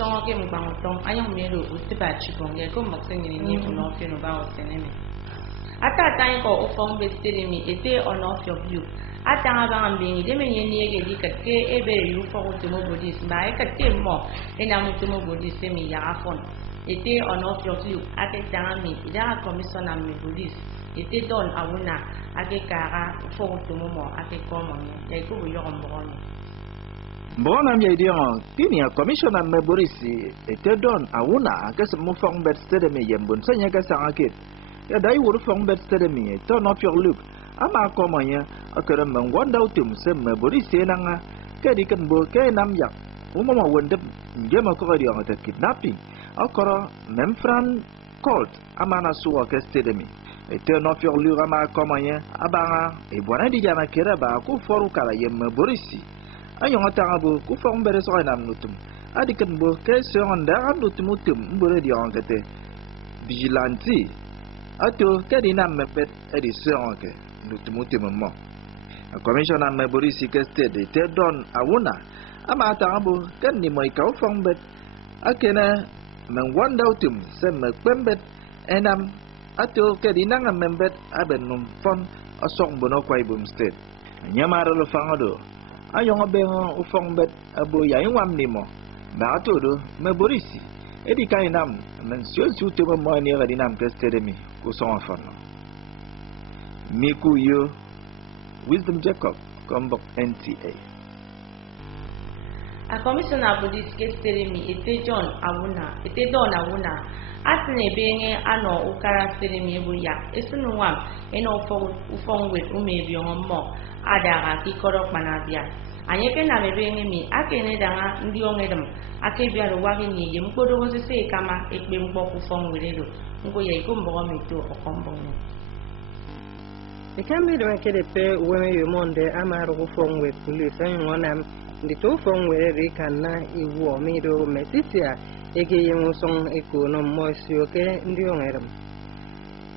Song game bang ayong mero utiba chibong ye ko maksing ni ono fino ba osenemi ata tan ko ofon bestiri mi ete ono of you ata ba ambing de menye ni ege di ke ebe yu fo ko tumo bodis ba e ke mo ena mu tumo bodis mi ya afon ete ono of you ate tan mi ida commission am mi bodis ete don awuna ake kara fo ko tumo mo ake ko mo ye ko yo ko Mbona mjaidia kini ya commissioner meborisi etedon awuna kes mufong bet stedemi yembun senya kes angakit ya dai wur fong bet stedemi to no fyok lup ama komanya akere mengwanda utum se meborisi nanga ke diken bo ke nam yak umama wendep njema ko dia ngata kidnapping akora memfran court amana suwa kes stedemi ete no fyok lup ama komanya abanga e bona di jana kera ba ku foru kala yem meborisi ayong atangabo ku fong bere so nam nutum adiken bo ke so ndara nutum mbore di angate vigilante ato ke di nam mepet edi so anke nutum mo a commissioner meborisi ke state te don awuna ama atangabo ken ni mo ikaw fong bet akena mengwanda utum se mekpembet enam ato ke di nanga membet aben num fon asong bono kwai bum state nyamara lo fangado ayong abeng ufong bet abo yaing wam nimo ba atodo meborisi edi kainam men sio te mo ni ga dinam testedemi ku son afono miku yo wisdom jacob kombok NTA a commissioner bodis kesteremi ete don awuna asne benge ano ukara seremi ebuya esunu wam eno ufong wet umebi mo adara kikorok manabia anyeke na mebenge mi akene danga ndi ongedem akebia ro wagi ni yem kodo se kama ekpe mboku fong werelo ngo ye ko mbogo meto okombo no ikambi do kede pe weme yo monde amaru ko fong we police an wonam ndi to fong werere kana iwo mi do metisia ege yemu song ekono mosio ke ndi ongedem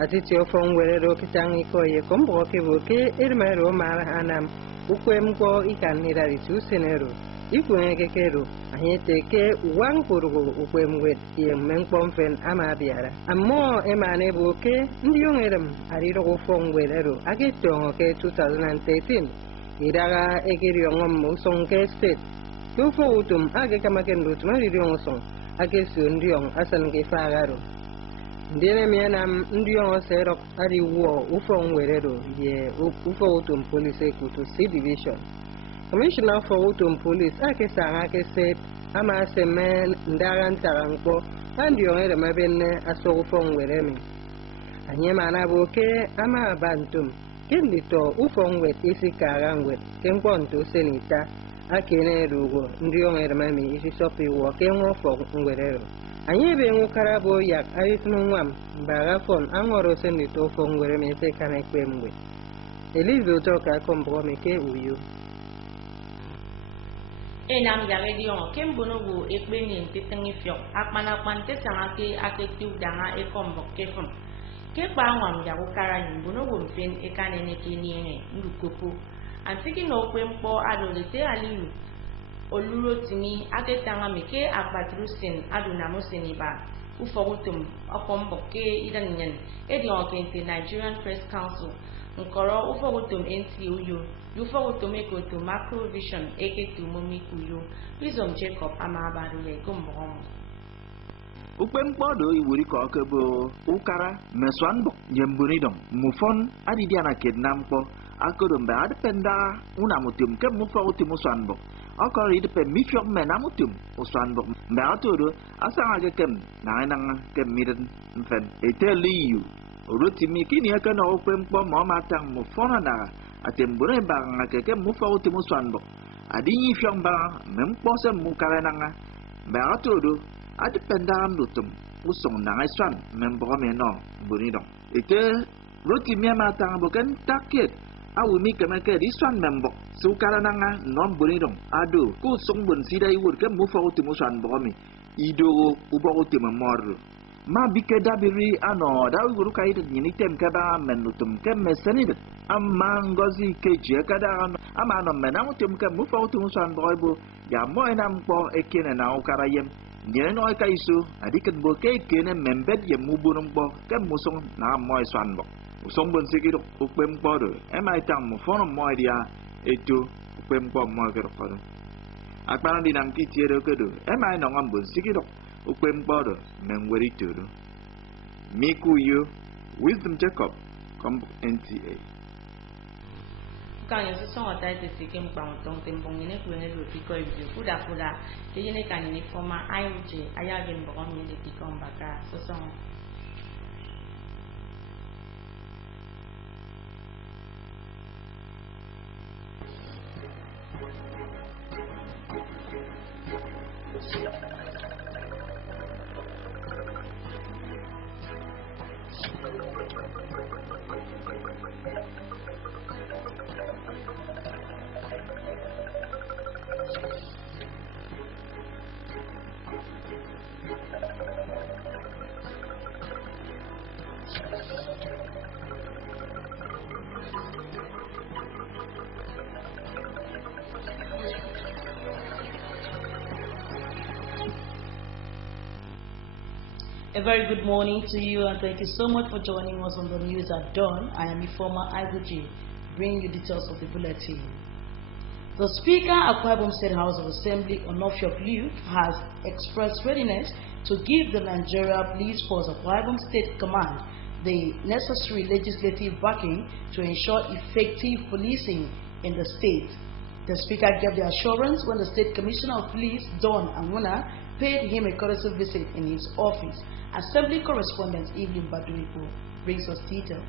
atiti ofong werero kitangi ko ye kombo ke boke irmero mara anam ukwemko ikanira ritusenero ikwenge kero ahete ke wang purugo ukwemwet ye menpomfen amabiara ammo emane boke ndiyongerem ariro ofong werero agetongo ke 2013 iraga egerio ngom usong ke state tufo utum age kamakendo tumaririo ngosong age sundiong asan ke fagaro ndene mianam ndiyo serok ari wo ufong werero ye ufo utum police kutu C division commissioner for utum police ake sanga ke set ama semen ndaran tarangko andiyo ere mabenne aso ufong weremi anye mana boke ama bantum kendito ufong wet isi karangwet kenkonto senita akene rugo ndiyo ere mami isi sopi wo kenwo fong werero anye be ngukarabo yak aritnungwam bagafon angoro senito fongwere mete kane kwemwe elizo toka kombo meke uyu enam jare dion kembonogo ekpeni ntetengi fio akpana kwante sangake aketiu danga ekombo kefum ke pangwam jago kara yimbonogo mfen ekane nekeniene ndukopo antiki no kwempo adolete alilu oluro tini aketanga meke akbatrusin adunamoseni ba ufogutum okomboke idanyen edion kente Nigerian Press Council nkoro ufogutum NTA ufogutum ekoto macro vision eketu momikuyo Wisdom Jacob amabaru ye kumbom ukpemkpodo iwuri ko akebo ukara meswanbo yemburidom mufon adidiana kidnampo akodombe adpenda unamutum ke mufogutum swanbo akori de pe mifiok menamutum uswanbo mbe atodo asanga ke kem nanga ke miren mfen eteliu rotimi kini akana okpemkpo mo matang mufona na atembure banga ke mufogutum swanbo adinyi fiok ba memkpo se mukara nanga Beratodo, at the pendandutum, usong nangaiswan, membromeno, bonidon. Ete, roti miamata bukan takit. Awu mi kemake diswan membok. Sukarananga non bonidon. Ado, kusong bun sidai wood ke mufa utimusan bromi. Ido uba utimamor. Ma bike dabiri ano dawi guru kaidet nyini tem kada menutum ke mesenid amma ngozi keje kada ano ama no menamu tem ke mufa utum san boybo ya mo enam po ekene na ukarayem nyene no kaisu adiket bo ke ekene membet ye mubunum bo ke musong na mo san bo usong bon sigiro upem podo ema itang mo fono mo dia etu upem po mo ke rokodo akpan dinam ki tiere kedo ema no ngam bon sigiro Upem border, Mengweri Tudu. Miku you, Wisdom Jacob, come NTA. Kang yesu song otai te sikim pang tong timpong ini kuene lu piko ibu kuda jadi ne kan ini forma IUJ ayagin bokong ini piko mbaka sosong. A very good morning to you, and thank you so much for joining us on the news at dawn. I am Informer Ibuji, bringing you details of the bulletin. The Speaker of Akwa Ibom State House of Assembly, Onofiok Luke, has expressed readiness to give the Nigeria Police Force Akwa Ibom State Command the necessary legislative backing to ensure effective policing in the state. The Speaker gave the assurance when the State Commissioner of Police, Don Amuna, paid him a courtesy visit in his office. Assembly correspondent Evelyn Baduipo brings us details.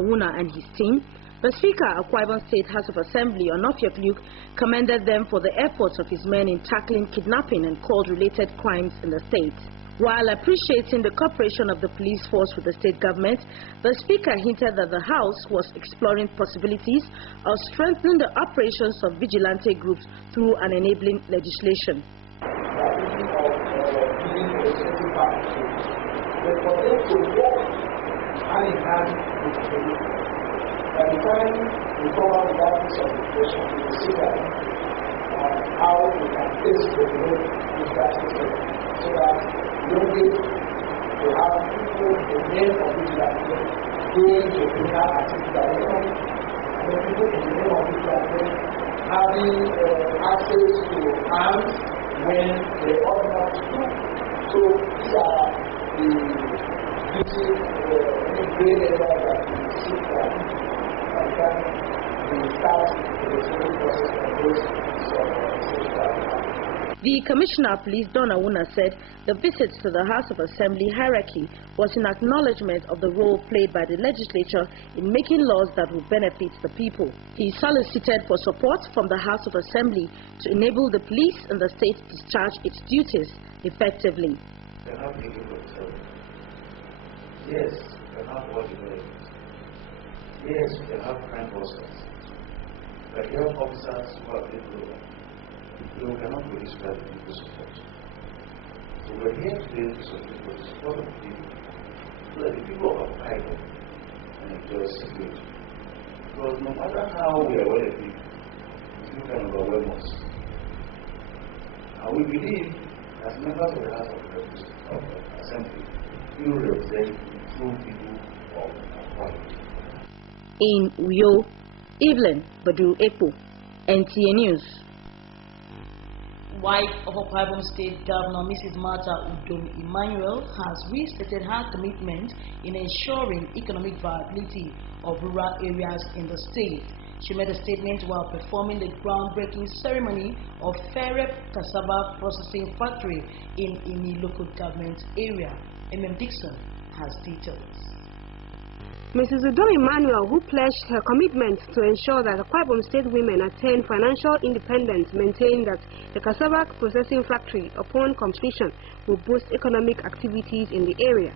Amuna and his team, the Speaker of Akwa Ibom State House of Assembly, Onofiok Luke, commended them for the efforts of his men in tackling kidnapping and cold-related crimes in the state. While appreciating the cooperation of the police force with the state government, the Speaker hinted that the House was exploring possibilities of strengthening the operations of vigilante groups through an enabling legislation. By the time we cover the topics of education, we will see that how we can face the road with that system, so that we don't get to have people, the name of vigilante, going to criminal activity that they don't, and then people in the name of vigilante having access to arms when they ought not to do. So these are the great areas that we see that the Commissioner of Police, Don Awuna, said the visit to the House of Assembly hierarchy was in acknowledgement of the role played by the legislature in making laws that will benefit the people. He solicited for support from the House of Assembly to enable the police in the state to discharge its duties effectively. Yes, they have what you do. Yes, we have crime busters, but we have officers who are people who cannot be described with people support. So we're here today to support the people, so that the people of Ibo can enjoy security. Because no matter how we are well equipped, we can overwhelm us. And we believe, as members of the House of Assembly, we will represent true people of Ibo. In Uyo, Evelyn Baduipo, NTA News. Wife of Akwa Ibom State Governor Mrs. Martha Udom Emmanuel has restated her commitment in ensuring economic viability of rural areas in the state. She made a statement while performing the groundbreaking ceremony of Ferep Cassava Processing Factory in Imi local government area. MM Dixon has details. Mrs. Udo Emmanuel, who pledged her commitment to ensure that Akwa Ibom State women attain financial independence, maintained that the cassava processing factory, upon completion, will boost economic activities in the area.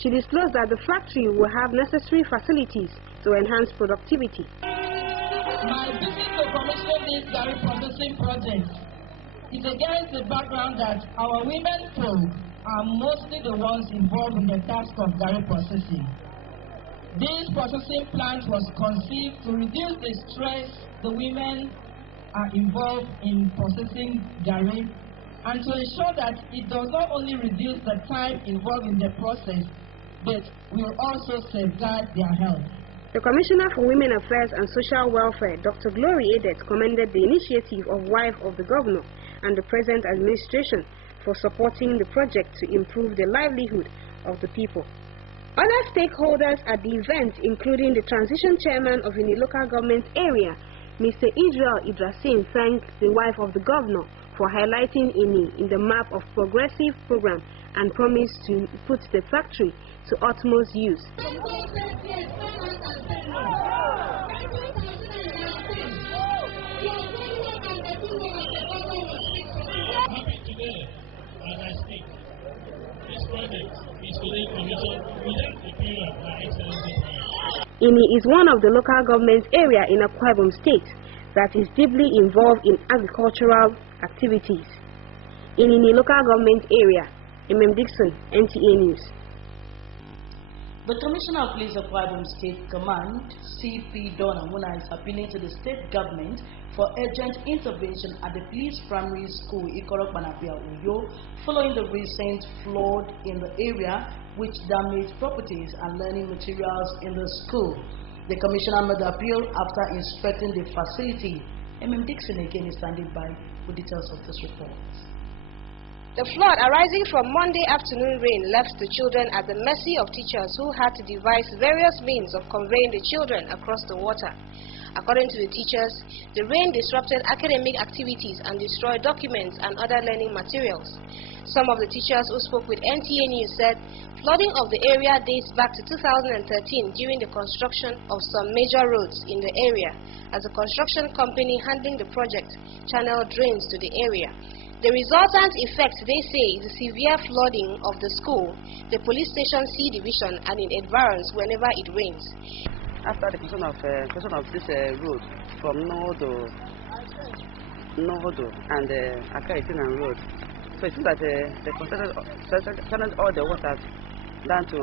She disclosed that the factory will have necessary facilities to enhance productivity. My visit to commission this dairy processing project is against the background that our women folk are mostly the ones involved in the task of dairy processing. This processing plant was conceived to reduce the stress the women are involved in processing dairy and to ensure that it does not only reduce the time involved in the process, but will also safeguard their health. The Commissioner for Women Affairs and Social Welfare, Dr. Glory Edet, commended the initiative of wife of the governor and the present administration for supporting the project to improve the livelihood of the people. Other stakeholders at the event, including the transition chairman of the local government area, Mr. Israel Idrasin, thanked the wife of the governor for highlighting INI in the map of progressive program and promised to put the factory to utmost use. INI is one of the local government area in Akwa Ibom State that is deeply involved in agricultural activities. In INI local government area, Dixon, NTA News. The Commissioner of Police of Akwa Ibom State Command, CP Donna Muna, is appealing to the state government for urgent intervention at the police primary school Ikorok Banapia Uyo following the recent flood in the area which damaged properties and learning materials in the school. The Commissioner made the appeal after inspecting the facility. Dixon again is standing by with details of this report. The flood arising from Monday afternoon rain left the children at the mercy of teachers who had to devise various means of conveying the children across the water. According to the teachers, the rain disrupted academic activities and destroyed documents and other learning materials. Some of the teachers who spoke with NTA News said flooding of the area dates back to 2013 during the construction of some major roads in the area, as the construction company handling the project channeled drains to the area. The resultant effect, they say, is the severe flooding of the school, the police station C division, and in environs whenever it rains. After the construction of this road from Nodo and Akaitin Road, so it seems that the construction channeled all the water down to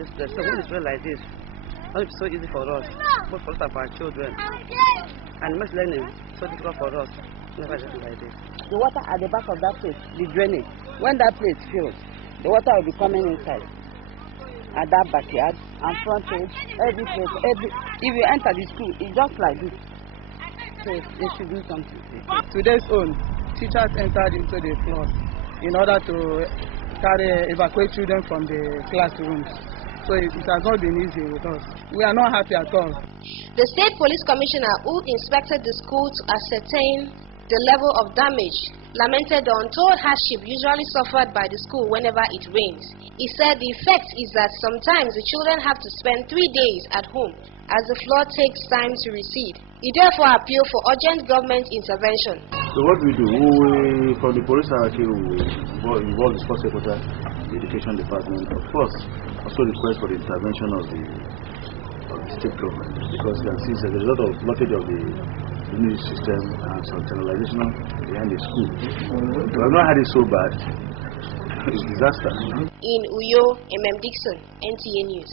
this place. So when it's rain like this, it's not so easy for us, both for us and for our children, and much learning so difficult for us. Never just like this. The water at the back of that place, the drainage, when that place fills, the water will be coming inside. At that backyard and front page, every place, if you enter the school, it's just like this. So they should do something. Today's own, teachers entered into the flood in order to evacuate children from the classrooms. So it has not been easy with us. We are not happy at all. The State Police Commissioner, who inspected the school to ascertain the level of damage, lamented the untold hardship usually suffered by the school whenever it rains. He said the effect is that sometimes the children have to spend 3 days at home as the flood takes time to recede. He therefore appealed for urgent government intervention. So what we do, from the police hierarchy, we involve the sports secretary, the education department, of course, also request for the intervention of the state government, because you can see there's a lot of blockage of the news system and some centralization behind the school. We have not had it so bad. It's a disaster. In Uyo, Dixon, NTA News.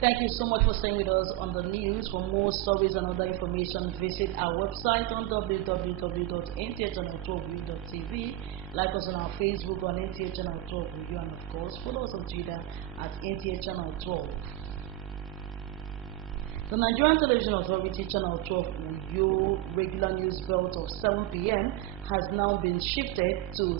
Thank you so much for staying with us on the news. For more stories and other information, visit our website on www.ntachannel12.tv. Like us on our Facebook on NTA Channel 12 Review, and of course follow us on Twitter at NTA Channel 12. The Nigerian Television Authority Channel 12 Uyo regular news belt of 7 p.m. has now been shifted to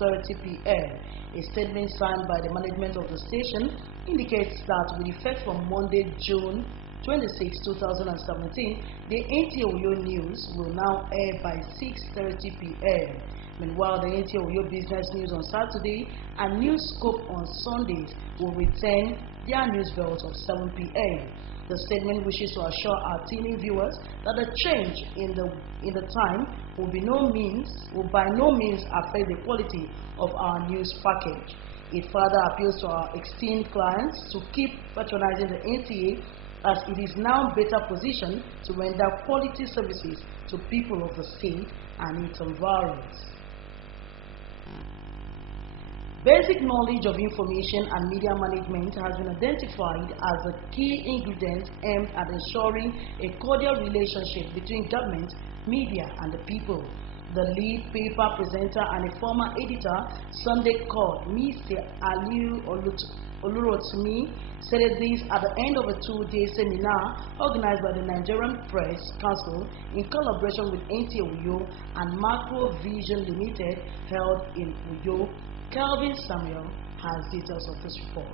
6:30 p.m. A statement signed by the management of the station indicates that with effect from Monday, June 26, 2017, the NTA Uyo news will now air by 6:30 p.m. Meanwhile, the NTA Uyo business news on Saturday and News Scope on Sundays will return their news bells of 7 p.m. The statement wishes to assure our teeming viewers that the change in the time will by no means affect the quality of our news package. It further appeals to our esteemed clients to keep patronizing the NTA, as it is now better positioned to render quality services to people of the state and its environs. Basic knowledge of information and media management has been identified as a key ingredient aimed at ensuring a cordial relationship between government, media, and the people. The lead paper presenter and a former editor, Sunday called Mr. Aliu Olurotimi, said this at the end of a two-day seminar organized by the Nigerian Press Council in collaboration with NTA Uyo and Macro Vision Limited, held in Uyo. Calvin Samuel has details of this report.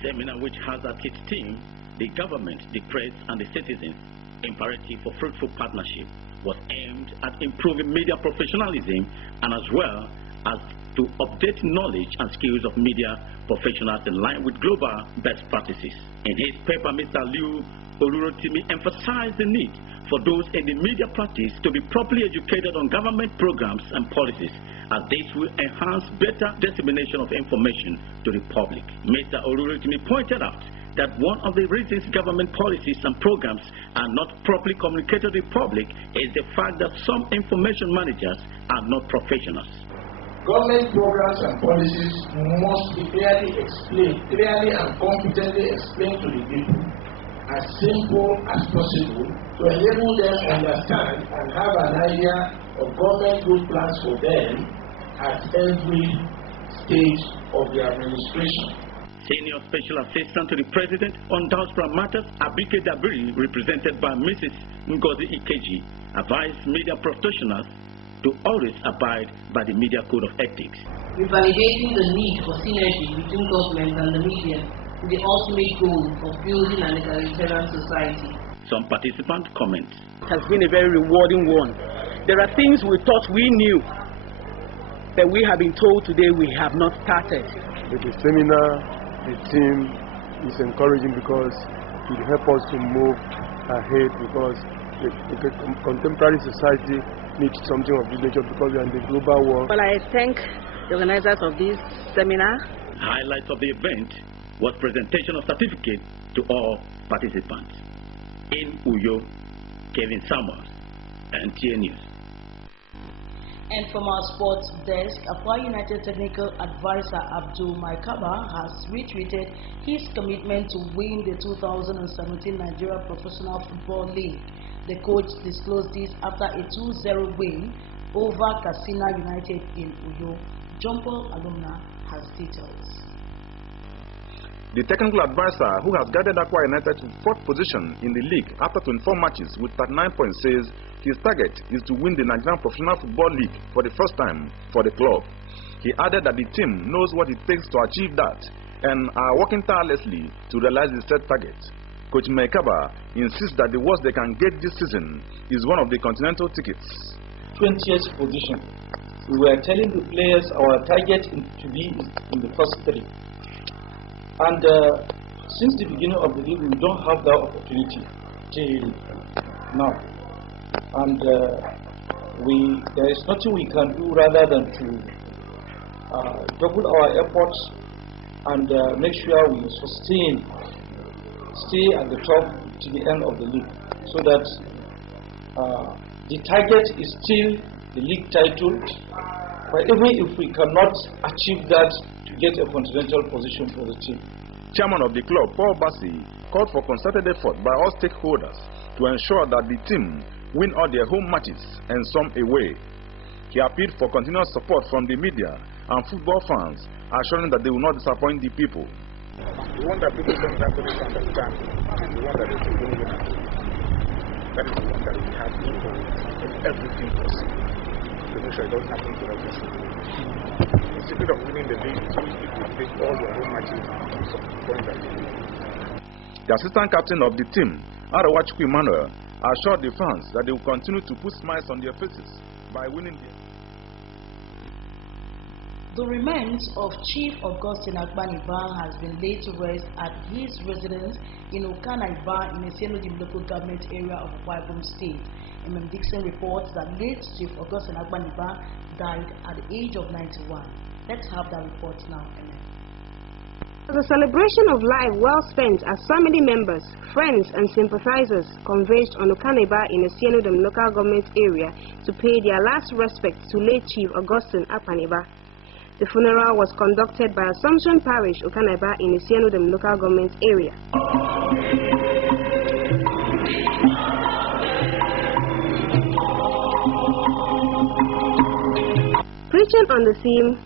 Seminar which has at its theme the government, the press, and the citizens, imperative for fruitful partnership, was aimed at improving media professionalism and as well as to update knowledge and skills of media professionals in line with global best practices. In his paper, Mr. Liu Olurotimi emphasized the need for those in the media practice to be properly educated on government programs and policies, as this will enhance better dissemination of information to the public. Mr. Olurotimi pointed out that one of the reasons government policies and programs are not properly communicated to the public is the fact that some information managers are not professionals. Government programs and policies must be clearly and competently explained to the people, as simple as possible, to enable them to understand and have an idea of government good plans for them at every stage of the administration. Senior Special Assistant to the President on Diaspora Matters, Abike Dabiri, represented by Mrs. Ngozi Ikeji, advised media professionals to always abide by the Media Code of Ethics. Revalidating the need for synergy between government and the media is the ultimate goal of building an egalitarian society. Some participants comment. It has been a very rewarding one. There are things we thought we knew that we have been told today we have not started. With the seminar, the team is encouraging because it will help us to move ahead, because the contemporary society needs something of this nature because we are in the global world. Well, I thank the organizers of this seminar. Highlights of the event was presentation of certificate to all participants. In Uyo, Kevin Samuels, NTA News. And from our sports desk, Akwa United Technical Advisor Abdul Maikaba has retweeted his commitment to win the 2017 Nigeria Professional Football League. The coach disclosed this after a 2-0 win over Katsina United in Uyo. Jumpo Alumna has details. The technical advisor, who has guided Akwa United to 4th position in the league after 24 matches with 39 points, says his target is to win the Nigerian Professional Football League for the first time for the club. He added that the team knows what it takes to achieve that and are working tirelessly to realize the set target. Coach Maikaba insists that the worst they can get this season is one of the continental tickets. 20th position. We were telling the players our target to be in the first 3. And since the beginning of the league, we don't have that opportunity till now. And there is nothing we can do rather than to double our efforts and make sure we stay at the top to the end of the league, so that the target is still the league title. But even if we cannot achieve that, to get a continental position for the team. Chairman of the club, Paul Bassi, called for concerted effort by all stakeholders to ensure that the team win all their home matches and some away. He appealed for continuous support from the media and football fans, assuring that they will not disappoint the people. The one that people don't understand is the one that is going to win. That is the one that we have to do everything possible to make sure it doesn't happen to us. The secret of winning the league is if you take all your home matches and some points at the end. The assistant captain of the team, Arawachukwu Emmanuel, assured the fans that they will continue to put smiles on their faces by winning the... The remains of Chief Augustine Akpaniba has been laid to rest at his residence in Okanaiba in the Senudim local government area of Akwa Ibom State. Dixon reports that late Chief Augustine Akpaniba died at the age of 91. Let's have that report now. It was a celebration of life well spent as family members, friends and sympathizers converged on Okanaiba in the Senudim local government area to pay their last respects to late Chief Augustine Akpaniba. The funeral was conducted by Assumption Parish, Okanaiba, in the Senudim local government area. Preaching on the theme,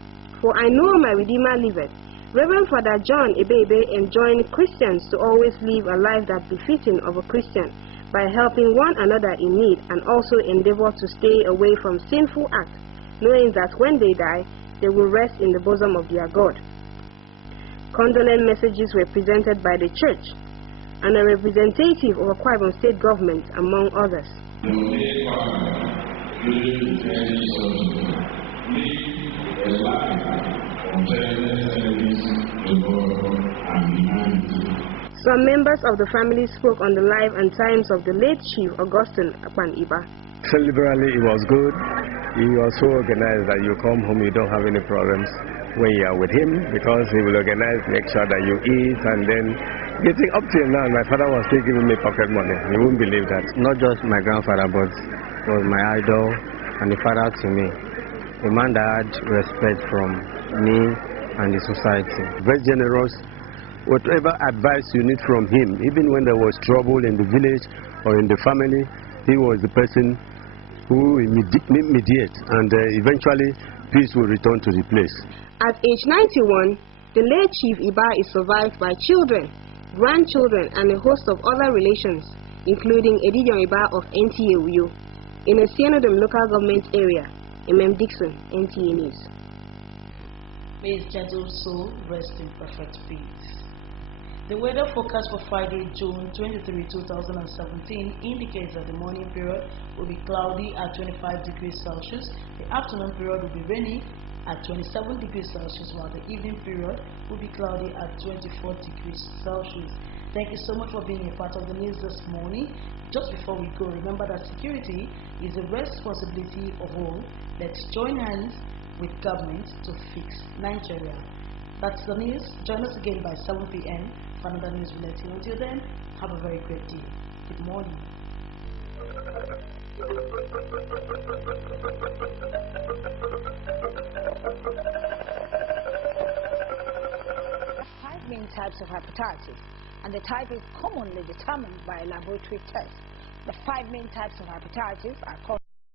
"For I know my Redeemer liveth," Reverend Father John Ebebe enjoined Christians to always live a life that befitting of a Christian by helping one another in need and also endeavor to stay away from sinful acts, knowing that when they die, they will rest in the bosom of their God. Condolence messages were presented by the church and a representative of Akwa Ibom State government, among others. Some members of the family spoke on the life and times of the late Chief Augustine Akpaniba. Celebrally, it was good. He was so organized that you come home, you don't have any problems when you are with him, because he will organize, make sure that you eat, and then getting up till now, my father was still giving me pocket money. You won't believe that. Not just my grandfather, but was my idol and the father to me. A man that had respect from me and the society. Very generous. Whatever advice you need from him, even when there was trouble in the village or in the family, he was the person who mediates, and eventually peace will return to the place. At age 91, the late Chief Iba is survived by children, grandchildren, and a host of other relations, including Edidion Iba of NTA in the Senudim local government area. Dixon, NTA News. May his gentle soul rest in perfect peace. The weather forecast for Friday, June 23, 2017 indicates that the morning period will be cloudy at 25 degrees Celsius, the afternoon period will be rainy at 27 degrees Celsius, while the evening period will be cloudy at 24 degrees Celsius. Thank you so much for being a part of the news this morning. Just before we go, remember that security is a responsibility of all. Let's join hands with government to fix Nigeria. That's the news. Join us again by 7 p.m. for another news bulletin. Until then, have a very great day. Good morning. 5 main types of hepatitis, and the type is commonly determined by a laboratory test. The 5 main types of hepatitis are